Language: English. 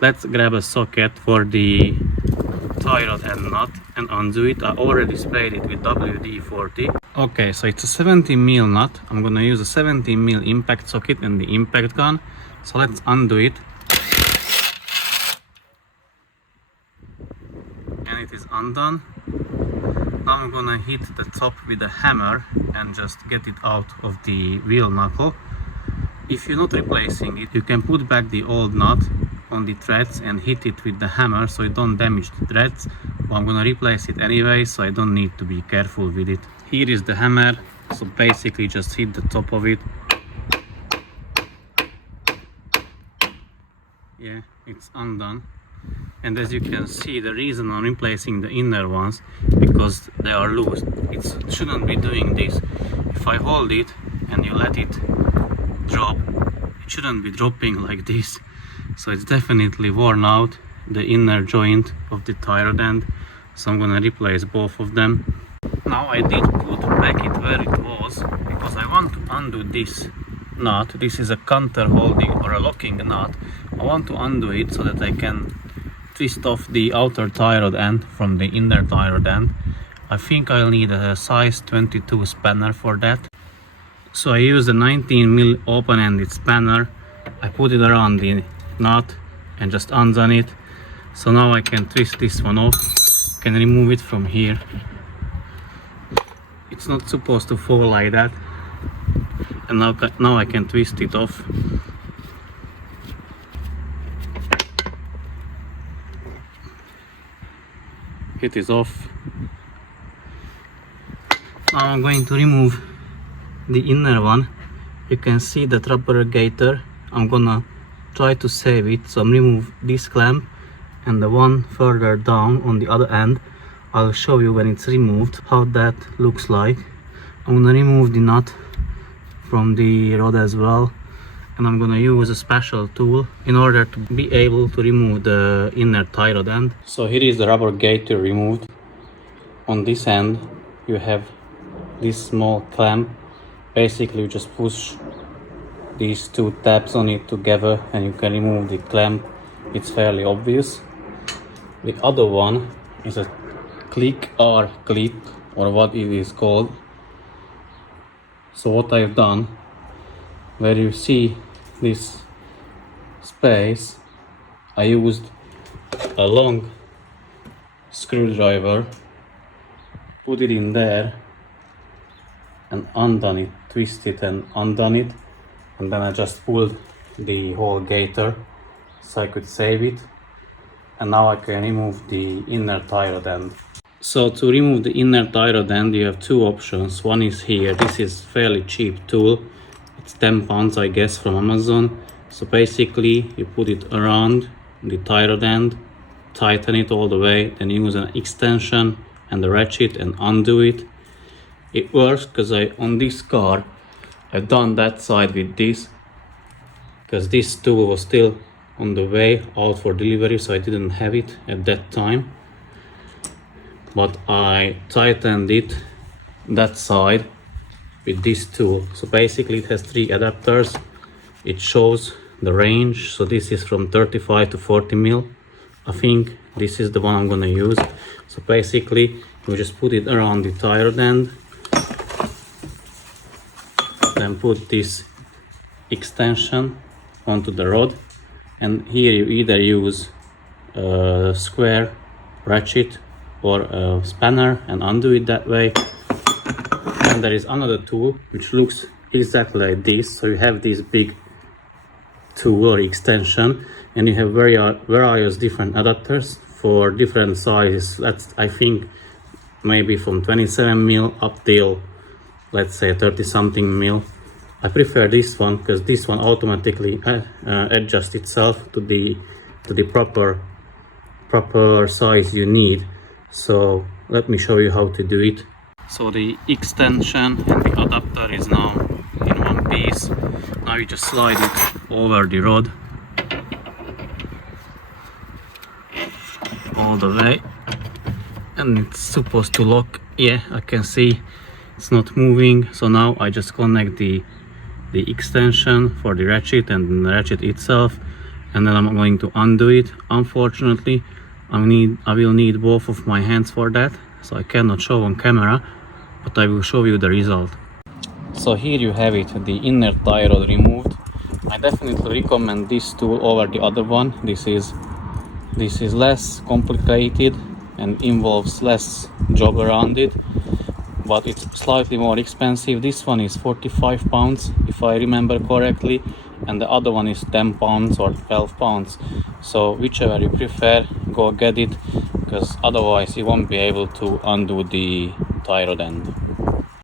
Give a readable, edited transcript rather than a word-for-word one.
let's grab a socket for the tie rod and nut and undo it. I already sprayed it with WD-40. Okay, so it's a 17mm nut. I'm gonna use a 17mm impact socket and the impact gun. So let's undo it. And it is undone. Now I'm gonna hit the top with a hammer and just get it out of the wheel knuckle. If you're not replacing it, you can put back the old nut on the threads and hit it with the hammer so you don't damage the threads. But I'm gonna replace it anyway, so I don't need to be careful with it. Here is the hammer, so basically just hit the top of it. Yeah, it's undone. And as you can see, the reason I'm replacing the inner ones, because they are loose. It shouldn't be doing this. If I hold it and you let it drop, it shouldn't be dropping like this. So it's definitely worn out, the inner joint of the tie rod end. So I'm gonna replace both of them. Now I did put back it where it was, because I want to undo this nut. This is a counter holding or a locking nut. I want to undo it so that I can twist off the outer tie rod end from the inner tie rod end. I think I'll need a size 22 spanner for that. So I use a 19mm open-ended spanner. I put it around the nut and just undone it. So now I can twist this one off. Can remove it from here. It's not supposed to fall like that. And now I can twist it off. It is off. Now I'm going to remove the inner one. You can see that rubber gaiter. I'm gonna try to save it, so I'm remove this clamp and the one further down on the other end. I'll show you when it's removed how that looks like. I'm gonna remove the nut from the rod as well, and I'm gonna use a special tool in order to be able to remove the inner tie rod end. So here is the rubber gaiter removed. On this end you have this small clamp. Basically you just push these two tabs on it together and you can remove the clamp. It's fairly obvious. The other one is a click or clip, or what it is called. So what I've done, where you see this space, I used a long screwdriver, put it in there and undone it, twist it and undone it, and then I just pulled the whole gaiter so I could save it. And now I can remove the inner tie rod end. So to remove the inner tie rod end you have two options. One is here. This is fairly cheap tool. It's 10 pounds I guess from Amazon. So basically you put it around the tie rod end, tighten it all the way, then use an extension and the ratchet and undo it. It works because on this car I've done that side with this, because this tool was still on the way out for delivery, so I didn't have it at that time. But I tightened it that side with this tool. So basically it has three adapters. It shows the range. So this is from 35 to 40mm. I think this is the one I'm gonna use. So basically you just put it around the tie rod end, then put this extension onto the rod, and here you either use a square ratchet or a spanner and undo it that way. And there is another tool which looks exactly like this. So you have this big tool or extension, and you have various different adapters for different sizes. That's, I think, maybe from 27mm up till, let's say, 30 something mil. I prefer this one because this one automatically adjusts itself to the proper size you need. So let me show you how to do it. So the extension and the adapter is now in one piece. Now you just slide it over the rod all the way, and it's supposed to lock. Yeah, I can see it's not moving. So now I just connect the extension for the ratchet and the ratchet itself, and then I'm going to undo it. Unfortunately, I will need both of my hands for that, so I cannot show on camera, but I will show you the result. So here you have it, the inner tie rod removed. I definitely recommend this tool over the other one. This is less complicated and involves less job around it, but it's slightly more expensive. This one is 45 pounds if I remember correctly, and the other one is 10 pounds or 12 pounds. So whichever you prefer, go get it, because otherwise you won't be able to undo the tie rod end.